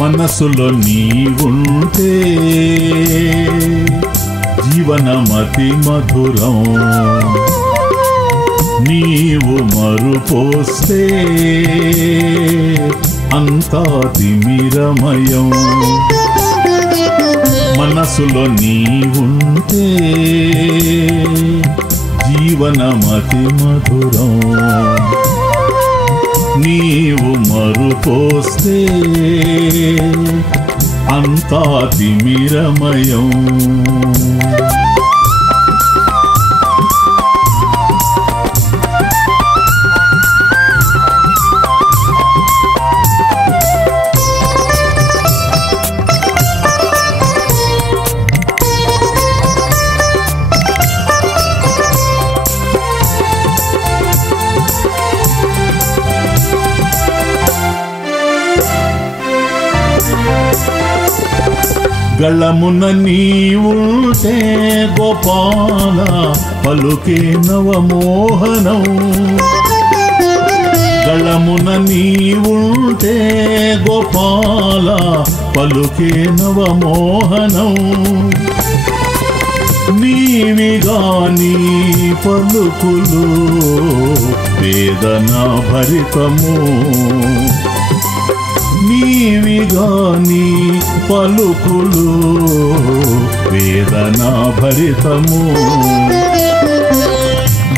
మనసులో నీవుంటే జీవనమతి మధురం, నీవు మరుపోస్తే అంతా తిమిరమయం. మనసులో నీవుంటే జీవనమతి మధురం, నీవు మరుపోస్తే అంతా తిమిరమయం. గళమున నీవుంటే గోపాల పలుకే నవమోహనం, గళమున నీవుంటే గోపాల పలుకే నవమోహనం. నీవిగాని పలుకులు వేదన భరితము, నీవిగాని పలుకులు వేదన భరితము.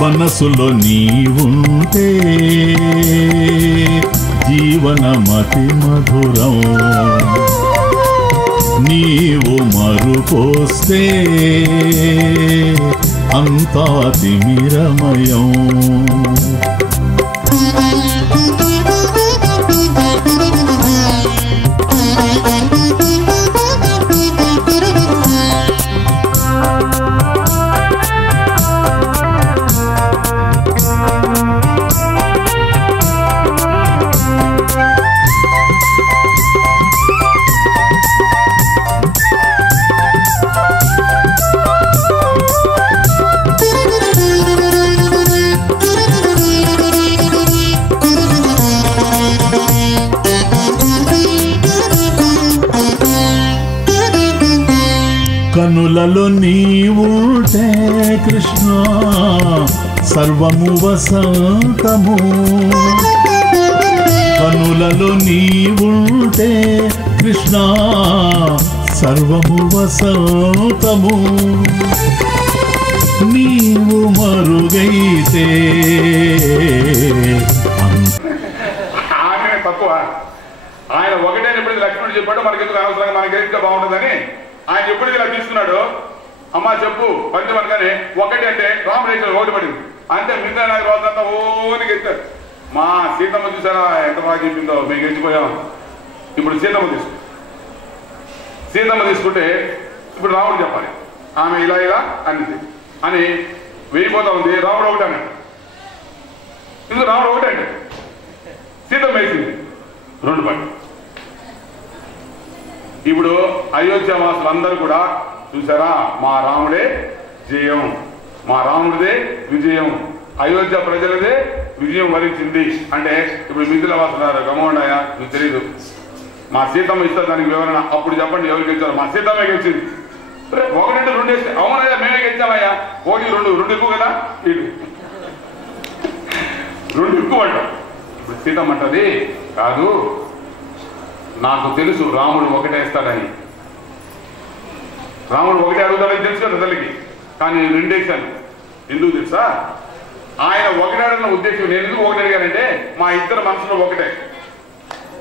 మనసులో నీవుంటే జీవనమతి మధురం, నీవు మరుపోస్తే అంతా తిమిరమయం. కనులలో నీవుంటే కృష్ణ సర్వము వసంతము, కనులలో నీవుంటే కృష్ణ సర్వము వసంతము. నీవు మరుగైతే ఆయన తక్కువ, ఆయన ఒకటే ఎప్పుడు లక్ష్మణుడు చెప్పాడు, మనకెందుకు అనవసరంగా మనకి ఎంత బాగుంటుందని ఆయన ఎప్పుడు ఇలా తీసుకున్నాడు. అమ్మ చెప్పు పంచం అనగానే ఒకటి అంటే రాముడు ఒకటి పడింది అంతే, మిగతా నాకు రోజంతా ఓనికి ఎత్తారు. మా సీతమ్మ చూసారా ఎంత బాగా చెప్పిందో, మేము గెలిచిపోయాం. ఇప్పుడు సీతమ్మ తీసుకుంటే ఇప్పుడు రాముడు చెప్పాలి, ఆమె ఇలా ఇలా అనింది అని వేయిపోతా ఉంది. రాముడు ఒకటి అన్నాడు, ఇందుకు రాముడు ఒకటి అంటే సీతమ్మ వేసింది రెండు పడి. ఇప్పుడు అయోధ్య వాసులందరూ కూడా చూసారా, మా రాముడే జయం, మా రాముడిదే విజయం, అయోధ్య ప్రజలదే విజయం వరించింది అంటే ఇప్పుడు మిథిల వాసులారు గమోండాయా మీకు తెలీదు, మా సీతమ్మ ఇస్తారు దానికి వివరణ, అప్పుడు చెప్పండి ఎవరు గెలిచారు, మా సీతమ్మ గెలిచింది. ఒకటి రెండు వేస్తే అవునయ్యా మేమే గెలిచామయ్యా, ఒకటి రెండు ఎక్కువ కదా, ఇటు రెండు ఎక్కువ అంటాం. ఇప్పుడు సీతమ్మ అంటది కాదు, నాకు తెలుసు రాముడు ఒకటేస్తాడని, రాముడు ఒకటే అడుగుతాడని తెలుసు కదా తల్లికి, కానీ రెండేసాను. ఎందుకు తెలుసా, ఆయన ఒకటాడన్న ఉద్దేశం నేను ఎందుకు ఒకటి అడిగానంటే మా ఇద్దరు మనసులో ఒకటే,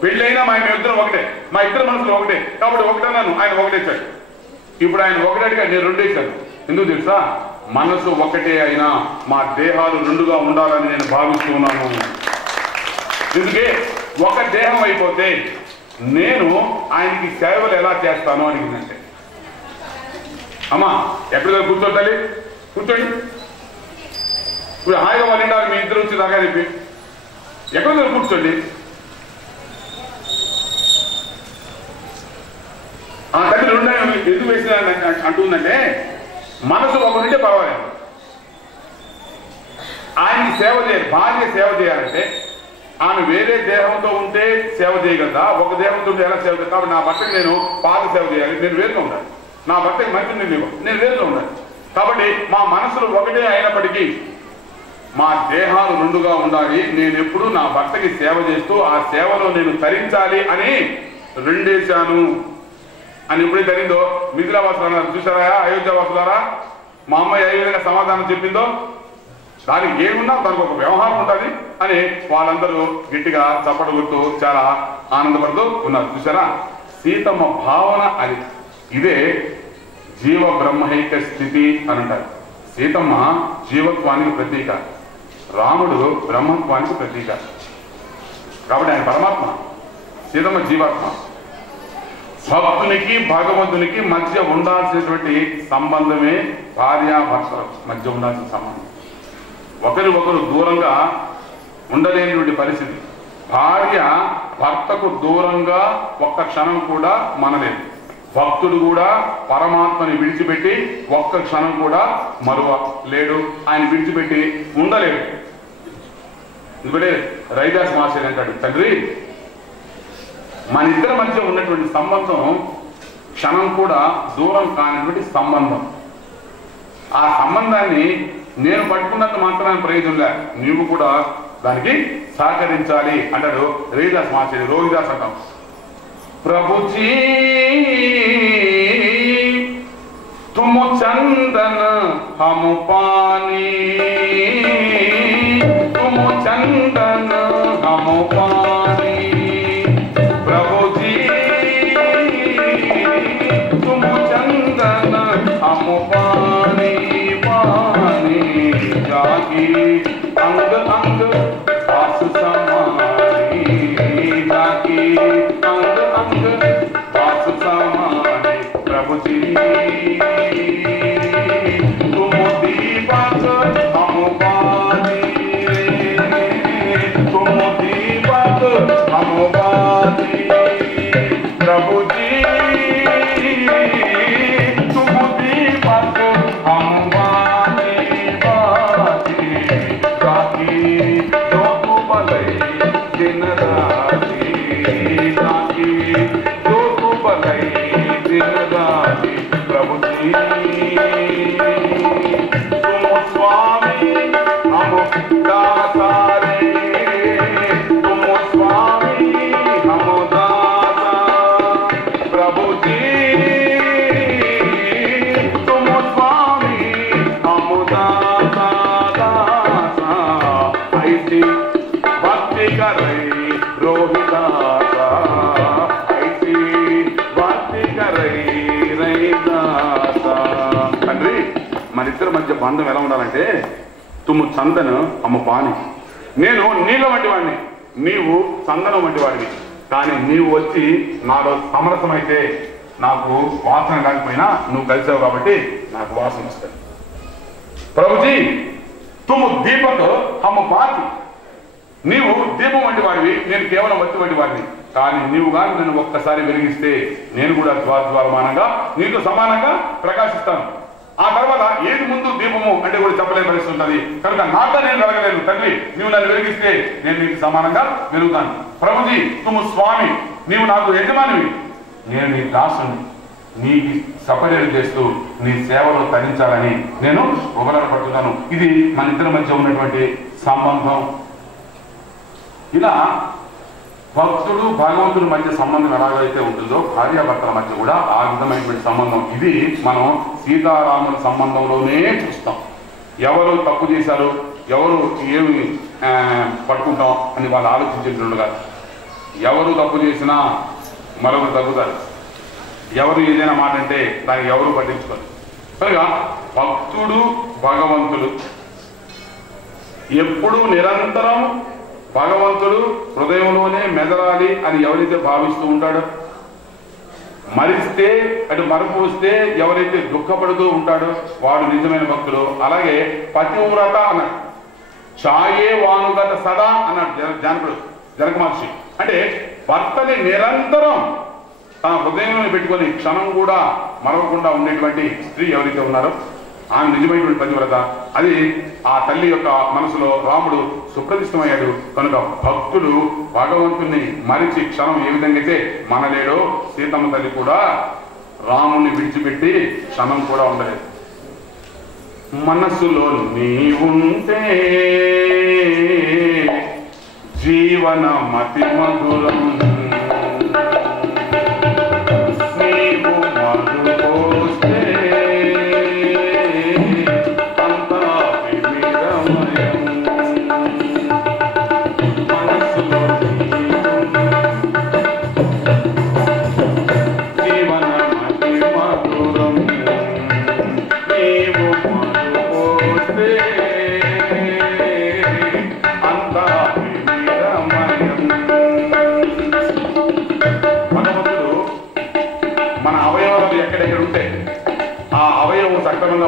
పెళ్ళైనా మా ఇద్దరు ఒకటే, మా ఇద్దరు మనసులో ఒకటే కాబట్టి ఒకటన్నాను, ఆయన ఒకటేశాడు. ఇప్పుడు ఆయన ఒకటడిగా నేను రెండేశాను. ఎందుకు తెలుసా, మనసు ఒకటే అయినా మా దేహాలు రెండుగా ఉండాలని నేను భావిస్తున్నాను. ఎందుకే ఒక దేహం అయిపోతే నేను ఆయనకి సేవలు ఎలా చేస్తాను అడిగిందంటే, అమ్మా ఎక్కడ కూర్చోండి కూర్చోండి, ఇప్పుడు హాయిగా వాళ్ళు వింటారు మీ ఇద్దరు వచ్చి దాకా చెప్పి ఎక్కడ కూర్చోండి. ఆ తల్లి రెండు ఎందుకు వేసిన అంటుందంటే మనసు ఒకరుంటే పర్వాలేదు, ఆయనకి సేవ చేయాలి, భార్య సేవ చేయాలంటే ఆమె వేరే దేహంతో ఉంటే సేవ చేయగలదా, ఒక దేహంతో ఉంటే ఎలా సేవ చేయాలి. కాబట్టి నా భర్తకి నేను పాద సేవ చేయాలి, నేను వేరుగా ఉండాలి, నా భర్తకి మంచి నేను వేరుగా ఉండాలి. కాబట్టి మా మనసులు ఒకటే అయినప్పటికీ మా దేహాలు రెండుగా ఉండాలి, నేను ఎప్పుడు నా భర్తకి సేవ చేస్తూ ఆ సేవలో నేను తరించాలి అని రెండేశాను అని ఎప్పుడైతే జరిగిందో మిథిలా వాసులు అన్నారు, చూసారా అయోధ్య వాసులారా మా అమ్మాయి ఏ విధంగా సమాధానం చెప్పిందో, దానికి ఏమున్నా దానికి ఒక వ్యవహారం ఉంటుంది అని వాళ్ళందరూ గట్టిగా చప్పట్లు కొడుతూ చాలా ఆనందపడుతూ ఉన్నారు. చూసారా సీతమ్మ భావన అది, ఇదే జీవ బ్రహ్మైక్య స్థితి అని అంటారు. సీతమ్మ జీవత్వానికి ప్రతీక, రాముడు బ్రహ్మత్వానికి ప్రతీక. కాబట్టి ఆయన పరమాత్మ, సీతమ్మ జీవాత్మ. భక్తునికి భగవంతునికి మధ్య ఉండాల్సినటువంటి సంబంధమే భార్యాభర్తల మధ్య ఉండాల్సిన సంబంధం. ఒకరు దూరంగా ఉండలేనటువంటి పరిస్థితి. భార్య భర్తకు దూరంగా ఒక్క క్షణం కూడా మనలేదు. భక్తుడు కూడా పరమాత్మని విడిచిపెట్టి ఒక్క క్షణం కూడా మరువలేడు, ఆయన విడిచిపెట్టి ఉండలేడు. ఎందుకంటే రైదాస్ మాస్టర్ అంటాడు, తండ్రి మన ఇద్దరి మధ్య ఉన్నటువంటి సంబంధం క్షణం కూడా దూరం కానిటువంటి సంబంధం. ఆ సంబంధాన్ని నేను పట్టుకున్నంత మాత్రాన్ని ప్రయోజనం లే, నీవు కూడా దానికి సహకరించాలి అంటాడు రైదాస్ మాస్టర్. రోహిదాస్ అంటాం, ప్రభుజీ तुम चंदन हम पानी, तुम चंदन हम पानी, प्रभु जी तुम चंदन हम पानी, पानी जागी अंग अंग आस समानी, जागी अंग अंग आस समानी, प्रभु जी तुम दीपक हम बानी, तुम दीपक हम बानी, प्रभु जी तुम दीपक हम बानी, बानी जागी जो तू भले दिन राती, जागी जो तू भले दिन राती, प्रभु जी तुम स्वामी हम दाता रे, तुम स्वामी हम दाता, प्रभु जी तुम स्वामी हम दाता, दाता ऐसी भक्ति करे रोहिदासा, ऐसी भक्ति करे రైదాసా. తండ్రి మన ఇద్దరి మధ్య బంధం ఎలా ఉండాలంటే, తుమ్ము చందను అమ్మ పాని, నేను నీళ్ళ వంటి వాడిని, నీవు చందనం వంటి వాడివి. కానీ నీవు వచ్చి నాలో సమరసమైతే నాకు వాసన కాకపోయినా నువ్వు కలిసావు కాబట్టి నాకు వాసన వస్తుంది. ప్రభుజీ తుమ్ము దీపక్ హమ్మ పాతి, నీవు దీపం వంటి వాడివి, నేను కేవలం వత్తి వంటి వాడిని. కానీ నీవు కానీ నన్ను ఒక్కసారి వెలిగిస్తే నేను కూడా ద్వారమానంగా నీతో సమానంగా ప్రకాశిస్తాను. ఆ తర్వాత ఏది ముందు దీపము అంటే కూడా చెప్పలేని పరిస్థితి ఉంటుంది. కనుక నాతో నేను వెలగలేను తండ్రి, నీవు నన్ను వెలిగిస్తే నేను నీకు సమానంగా వెలుగుతాను. ప్రభుజీ తుమ్ము స్వామి, నీవు నాకు యజమానివి, నేను నీ దాసుని, నీకు సపర్యలు చేస్తూ నీ సేవలో తరించాలని నేను పడుతున్నాను. ఇది మన ఇద్దరి మధ్య ఉన్నటువంటి సంబంధం. ఇలా భక్తుడు భగవంతుడి మధ్య సంబంధం ఎలాగైతే ఉంటుందో భార్యాభర్తల మధ్య కూడా ఆ విధమైనటువంటి సంబంధం. ఇది మనం సీతారాముల సంబంధంలోనే చూస్తాం. ఎవరు తప్పు చేశారు, ఎవరు ఏమి పట్టుకుంటాం అని వాళ్ళు ఆలోచించేటట్టుగా, ఎవరు తప్పు చేసినా మరొకరు తగ్గుతారు, ఎవరు ఏదైనా మాట అంటే దానికి ఎవరు పట్టించుకోరు. కనుక భక్తుడు భగవంతుడు ఎప్పుడూ నిరంతరం భగవంతుడు హృదయంలోనే మెదలాలి అని ఎవరైతే భావిస్తూ ఉంటాడో, మరిస్తే అటు మరపు వస్తే ఎవరైతే దుఃఖపడుతూ ఉంటాడో వాడు నిజమైన భక్తుడు. అలాగే పతివ్రత అన్నాడు, ఛాయే వానుగత సదా అన్నాడు జానకుడు జనక మహర్షి. అంటే భర్తని నిరంతరం తన హృదయంలో పెట్టుకొని క్షణం కూడా మరవకుండా ఉండేటువంటి స్త్రీ ఎవరైతే ఉన్నారో ఆమె నిజమైనటువంటి పతివ్రత. అది ఆ తల్లి యొక్క మనసులో రాముడు సుప్రతిష్టమయ్యాడు. కనుక భక్తుడు భగవంతుని మరిచి క్షణం ఏ విధంగా అయితే మనలేడో సీతమ్మ తల్లి కూడా రాముని విడిచిపెట్టి క్షణం కూడా ఉండలేదు. మనసులో నీవుంటే జీవన మతి మధురం, నీవు మధుపోస్తే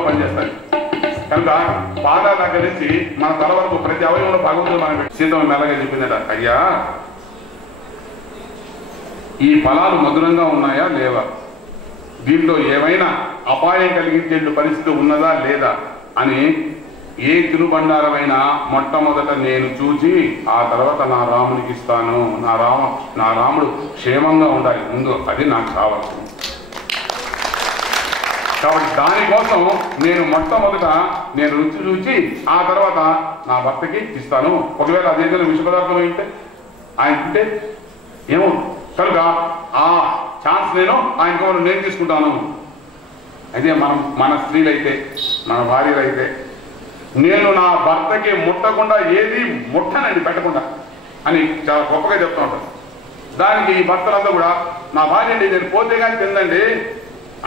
పనిచేస్తాయి. కనుక పాదాల దగ్గర నుంచి మన తల వరకు ప్రతి అవయవంలో భగవంతుడు మనం సీతమ్మ మెల్లగా చెప్పిందట, అయ్యా ఈ ఫలాలు మధురంగా ఉన్నాయా లేవా, దీంట్లో ఏమైనా అపాయం కలిగించే పరిస్థితి ఉన్నదా లేదా అని ఏ తినుబండారమైనా మొట్టమొదట నేను చూచి ఆ తర్వాత నా రామునికి ఇస్తాను. నా రాముడు క్షేమంగా ఉండాలి ముందు, అది నాకు కావాల్సింది. కాబట్టి దానికోసం నేను మొట్టమొదట నేను రుచి చూచి ఆ తర్వాత నా భర్తకి ఇస్తాను. ఒకవేళ అదేదైనా విష పదార్థం అయితే ఆయన తింటే ఏమో, కనుక ఆ ఛాన్స్ నేను తీసుకుంటాను. అయితే మన స్త్రీలైతే మన భార్యలైతే నేను నా భర్తకి ముట్టకుండా ఏది ముట్టనండి పెట్టకుండా అని చాలా గొప్పగా చెప్తూ ఉంటాను. దానికి ఈ భర్తలంతా కూడా నా భార్య అండి నేను పోతే కానీ తిందండి,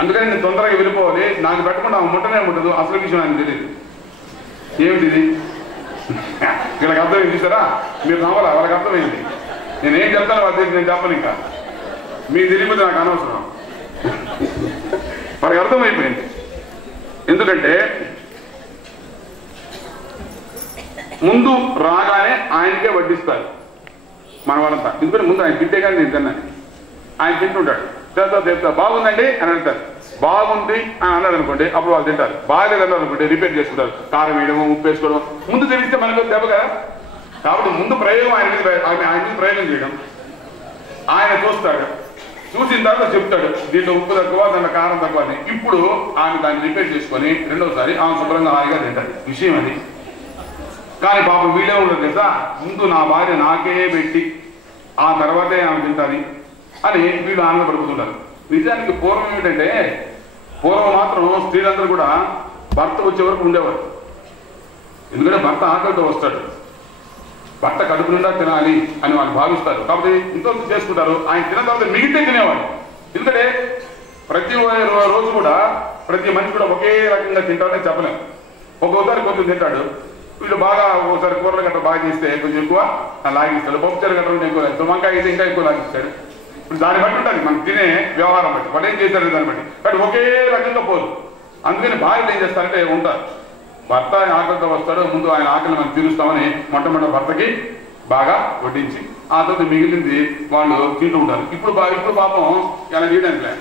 అందుకని నేను తొందరగా వెళ్ళిపోవాలి, నాకు పెట్టకుండా ముట్టనే ముట్టదు, అసలు విషయం ఆయన తెలియదు. ఏమిటిది వీళ్ళకి అర్థమైంది చూసారా, మీరు నవ్వాలా, వాళ్ళకి అర్థమైంది. నేనేం చెప్తాను వాళ్ళ దగ్గర నేను చెప్పను, ఇంకా మీకు తెలియదు నాకు అనవసరం, వాళ్ళకి అర్థమైపోయింది. ఎందుకంటే ముందు రాగానే ఆయనకే వడ్డిస్తారు మన వాళ్ళంతా. ఎందుకంటే ముందు ఆయన తింటే కానీ నేను తిన్నాను, ఆయన తింటుంటాడు, చెప్తా బాగుందండి అని అంటారు, బాగుంది అని అన్నాడు అనుకోండి అప్పుడు వాళ్ళు తింటారు, బాగాలేదన్నారు అనుకోండి రిపేర్ చేసుకుంటారు, కారం వేయడం ఉప్పు వేసుకోవడం. ముందు తెలిస్తే మనకు దెబ్బ కదా, కాబట్టి ముందు ప్రయోగం ఆయన మీద ప్రయోగం చేయడం. ఆయన చూస్తాడు, చూసిన తర్వాత చెప్తాడు దీంట్లో ఉప్పు తక్కువ దాంట్లో కారం తక్కువ అని. ఇప్పుడు ఆమె దాన్ని రిపేర్ చేసుకొని రెండోసారి ఆమె శుభ్రంగా హాయిగా తింటాడు, విషయం అది. కానీ పాపం వీళ్ళే ఉండదు కదా, ముందు నా భార్య నాకే పెట్టి ఆ తర్వాతే ఆమె తింటాది అని వీళ్ళు ఆనందపడుతుంటారు. నిజానికి పూర్వం ఏమిటంటే, పూర్వం మాత్రం స్త్రీలందరూ కూడా భర్త వచ్చే వరకు ఉండేవారు. ఎందుకంటే భర్త ఆకలితో వస్తాడు, భర్త కడుపు నిండా తినాలి అని వాళ్ళు భావిస్తారు, కాబట్టి ఇంట్లో చేసుకుంటారు. ఆయన తిన్న తర్వాత మిగిలితే తినేవాడు. ఎందుకంటే ప్రతి రోజు కూడా ప్రతి మనిషి కూడా ఒకే రకంగా తింటాడని చెప్పలేము. ఒక్కోసారి కొంచెం తింటాడు, వీళ్ళు బాగా ఒకసారి కూరలు గట్ట బాగా చేస్తే కొంచెం ఎక్కువ లాగిస్తాడు, పప్పుచారు గట్ట ఎక్కువ లాగిస్తాడు, వంకాయ అయితే ఇంకా ఎక్కువ లాగిస్తాడు. ఇప్పుడు దాన్ని బట్టి ఉంటుంది మనం తినే వ్యవహారం బట్టి, వాళ్ళు ఏం చేశారు దాన్ని బట్టి. కానీ ఒకే రకంగా పోదు. అందుకని భార్యలు ఏం చేస్తారంటే ఉంటారు, భర్త ఆయన ఆకలితో వస్తాడు, ముందు ఆయన ఆకలిని మనం తీరుస్తామని మొట్టమొదటి భర్తకి బాగా వడ్డించి ఆ తర్వాత మిగిలింది వాళ్ళు తింటూ ఉంటారు. ఇప్పుడు పాపం ఇలా చేయడానికి లేదు.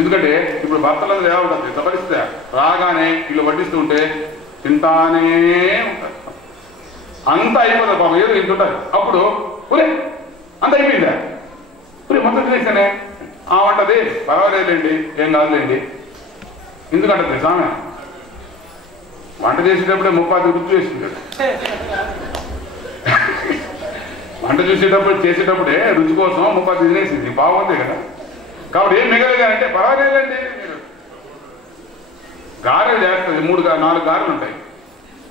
ఎందుకంటే ఇప్పుడు భర్తలందరూ ఎలా ఉంటుంది ఎంత పరిస్థితి, రాగానే వీళ్ళు వడ్డిస్తూ ఉంటే తింటానే ఉంటారు. అంతా అయిపోతుంది పాపం, ఏదో తింటుంటారు. అప్పుడు ఒరే అంత అయిపోయిందా, ఒరే మొత్తం తినేసానే ఆ వంటది పర్వాలేదండి ఏం కాదులేండి. ఎందుకంటే సామె వంట చేసేటప్పుడే 30 గుర్తు చేస్తుంటాడు. వంట చేసేటప్పుడే రుచి కోసం 30 తినేసింది బాగుంది కదా. కాబట్టి ఏం మిగలేదు అంటే పర్వాలేదండి. మీరు గారెలు చేస్తుంది 3-4 గారెలు ఉంటాయి.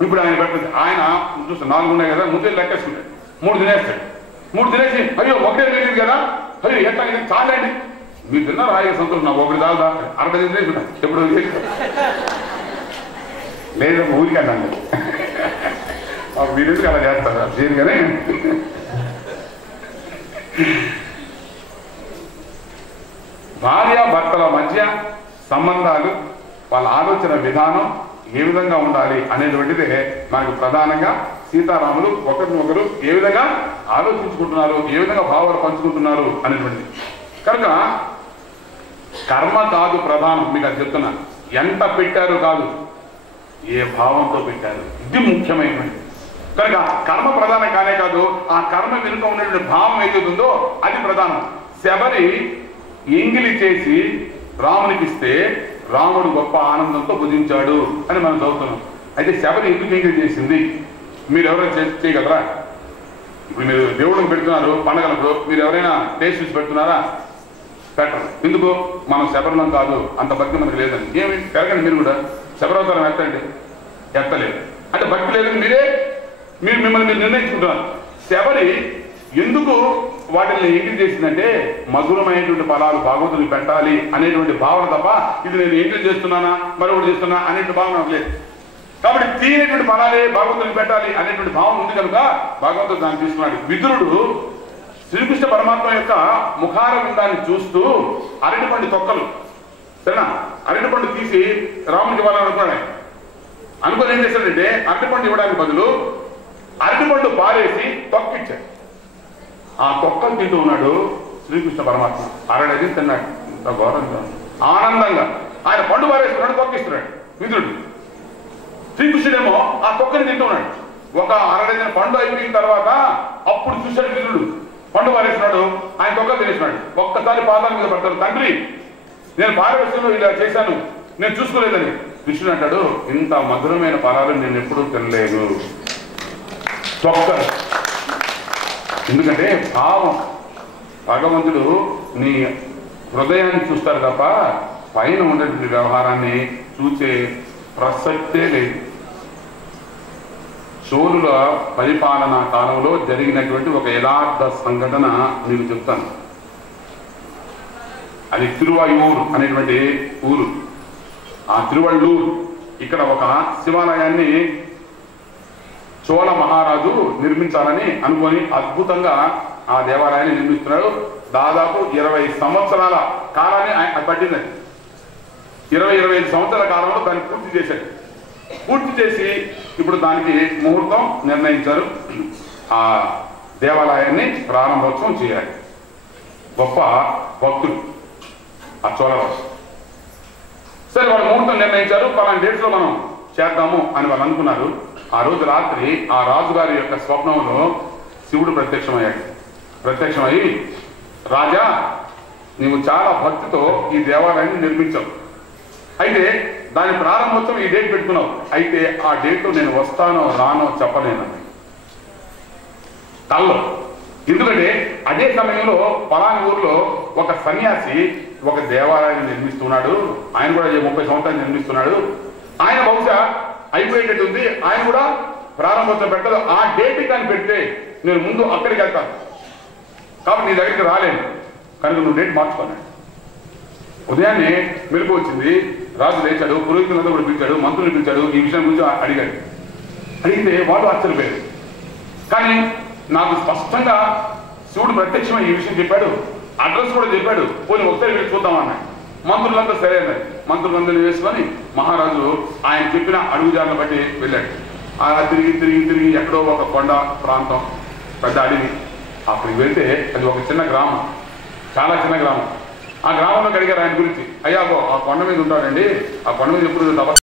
ఇప్పుడు ఆయన పెట్టదు, ఆయన చూస్తే 4 ఉన్నాయి కదా, ముందే లెక్కేసుకుంటాడు. 3 తినేస్తాడు. 3 తినేసి అయ్యో ఒకటే తెలియదు కదా, అయ్యో ఎట్లా చాలండి మీరు తిన్నారు హాయిగా సంతోషం, నాకు ఒకటి దాదా 60 తినేసి ఎప్పుడు లేదు ఊరికన్నాండి మీరు అలా చేస్తారా చేయరు కానీ. భార్యాభర్తల మధ్య సంబంధాలు, వాళ్ళ ఆలోచన విధానం ఏ విధంగా ఉండాలి అనేటువంటిదే మనకు ప్రధానంగా సీతారాములు ఒకరినొకరు ఏ విధంగా ఆలోచించుకుంటున్నారు, ఏ విధంగా భావాలు పంచుకుంటున్నారు అనేటువంటిది. కనుక కర్మ కాదు ప్రధానం, మీకు అది చెప్తున్నాను. ఎంత పెట్టారు కాదు, ఏ భావంతో పెట్టారు, ఇది ముఖ్యమైనటువంటి. కనుక కర్మ ప్రధానం కానే కాదు, ఆ కర్మ వెనుక ఉన్నటువంటి భావం ఏదైతుందో అది ప్రధానం. శబరి ఎంగిలి చేసి రామునికి ఇస్తే రాముడు గొప్ప ఆనందంతో భుజించాడు అని మనం చదువుతున్నాం. అయితే శబరి ఎందుకు ఎంగిలి చేసింది మీరు ఎవరైనా చేయగలరా? ఇప్పుడు మీరు దేవుడికి పెడుతున్నారు పండగలప్పుడు, మీరు ఎవరైనా టేస్ట్ చూసి పెడుతున్నారా? పెట్టరు. ఎందుకు? మనం శబరిలం కాదు, అంత భక్తి మనకు లేదని. ఏమి పెరగండి, మీరు కూడా శబరవతారం ఎత్తండి, ఎత్తలేదు అంటే భక్తి లేదని మీరు మిమ్మల్ని మీరు నిర్ణయించుకుంటున్నారు. శబరి ఎందుకు వాటిని ఎంగిలి చేసిందంటే మధురమైనటువంటి ఫలాలు భగవంతునికి పెట్టాలి అనేటువంటి భావన తప్ప, ఇది నేను ఎంగిలి చేస్తున్నానా మరొకటి చేస్తున్నా అనేటువంటి భావన లేదు. కాబట్టి తీయనటువంటి ఫలాలే భగవంతునికి పెట్టాలి అనేటువంటి భావన ఉంది కనుక భగవంతుడు దాన్ని తీసుకున్నాడు. విదురుడు శ్రీకృష్ణ పరమాత్మ యొక్క ముఖార విందాన్ని చూస్తూ అరటిపండు తొక్కలు సరేనా అరటిపండు తీసి రాముడికి ఇవ్వాలనుకున్నాడు. అనుకుని ఏం చేశాడంటే అరటిపండు ఇవ్వడానికి బదులు అరటిపండు పారేసి తొక్కిచ్చాడు. ఆ తొక్కలు తింటూ ఉన్నాడు శ్రీకృష్ణ పరమాత్మ. అరడది తిన్నాడు. ఇంత ఘోరంగా ఆనందంగా ఆయన పండు పారేస్తున్నాడు, తొక్కిస్తున్నాడు విదురుడు. శ్రీకృష్ణుడేమో ఆ తొక్కని తింటూ ఉన్నాడు. ఒక అరడైన పండు అయిపోయిన తర్వాత అప్పుడు చూశాడు విదురుడు, పండు పారేస్తున్నాడు, ఆయన తొక్కలు తినేస్తున్నాడు. ఒక్కసారి పాదాల మీద పడతాడు, తండ్రి నేను పారవేశంలో ఇలా చేశాను, నేను చూసుకోలేదని. కృష్ణుడు అంటాడు, ఇంత మధురమైన ఫలాలు నేను ఎప్పుడూ తినలేదు. తొక్క ఎందుకంటే భావం, భగవంతుడు నీ హృదయాన్ని చూస్తారు తప్ప పైన ఉండేటువంటి వ్యవహారాన్ని చూసే ప్రసక్తే లేదు. చోళుల పరిపాలనా కాలంలో జరిగినటువంటి ఒక యథార్థ సంఘటన మీకు చెప్తాను. అది తిరువయూరు అనేటువంటి ఊరు. ఆ తిరువళ్ళూరు ఇక్కడ ఒక శివాలయాన్ని చోళ మహారాజు నిర్మించాలని అనుకొని అద్భుతంగా ఆ దేవాలయాన్ని నిర్మిస్తున్నాడు. దాదాపు 20 సంవత్సరాల కాలాన్ని పట్టింది. 20-25 సంవత్సరాల కాలంలో దాన్ని పూర్తి చేశాడు. పూర్తి చేసి ఇప్పుడు దానికి ముహూర్తం నిర్ణయించారు. ఆ దేవాలయాన్ని ప్రారంభోత్సవం చేయాలి. గొప్ప భక్తులు ఆ చోళరాజు. సరే వాళ్ళు ముహూర్తం నిర్ణయించారు, పలానా డేట్స్ లో మనం చేద్దాము అని వాళ్ళు అనుకున్నారు. ఆ రోజు రాత్రి ఆ రాజుగారి యొక్క స్వప్నంలో శివుడు ప్రత్యక్షమయ్యాడు. ప్రత్యక్షమై, రాజా నీవు చాలా భక్తితో ఈ దేవాలయాన్ని నిర్మించావు, అయితే దాని ప్రారంభోత్సవం ఈ డేట్ పెట్టుకున్నావు, అయితే ఆ డేట్ నేను వస్తానో రానో చెప్పలేను తల్లో. ఎందుకంటే అదే సమయంలో పలాని ఊర్లో ఒక సన్యాసి ఒక దేవాలయాన్ని నిర్మిస్తున్నాడు. ఆయన కూడా 30 సంవత్సరాలు నిర్మిస్తున్నాడు. ఆయన బహుశా అయిపోయేటట్టు ఉంది, ఆయన కూడా ప్రారంభోత్సవం పెట్టదు. ఆ డేట్ కానీ పెడితే నేను ముందు అక్కడికి వెళ్తాను, కాబట్టి నీ దగ్గరికి రాలేను, కనుక నువ్వు డేట్ మార్చుకున్నాడు. ఉదయాన్నే మెలకు వచ్చింది. రాజు లేచాడు, పురోహితులంతా కూడా పిలిచాడు, మంత్రులు పిలిచాడు, ఈ విషయం గురించి అడిగాడు. అడిగితే వాళ్ళు ఆశ్చర్యపోయారు. కానీ నాకు స్పష్టంగా శివుడు ప్రత్యక్షమై ఈ విషయం చెప్పాడు, అడ్రస్ కూడా చెప్పాడు, పోనీ ఒకసారి వెళ్ళి చూద్దామన్నాడు. మంత్రులంతా సరే అన్నారు. మంత్రులందరినీ వేసుకొని మహారాజు ఆయన చెప్పిన అడుగుజాలను బట్టి వెళ్ళాడు. అలా తిరిగి తిరిగి తిరిగి ఎక్కడో ఒక కొండ ప్రాంతం, పెద్ద అడవి. అక్కడికి వెళ్తే అది ఒక చిన్న గ్రామం, చాలా చిన్న గ్రామం. ఆ గ్రామంలోకి అడిగారు ఆయన గురించి. అయ్యా ఆ కొండ మీద ఉంటాడండి, ఆ కొండ మీద ఎప్పుడు తపస్సు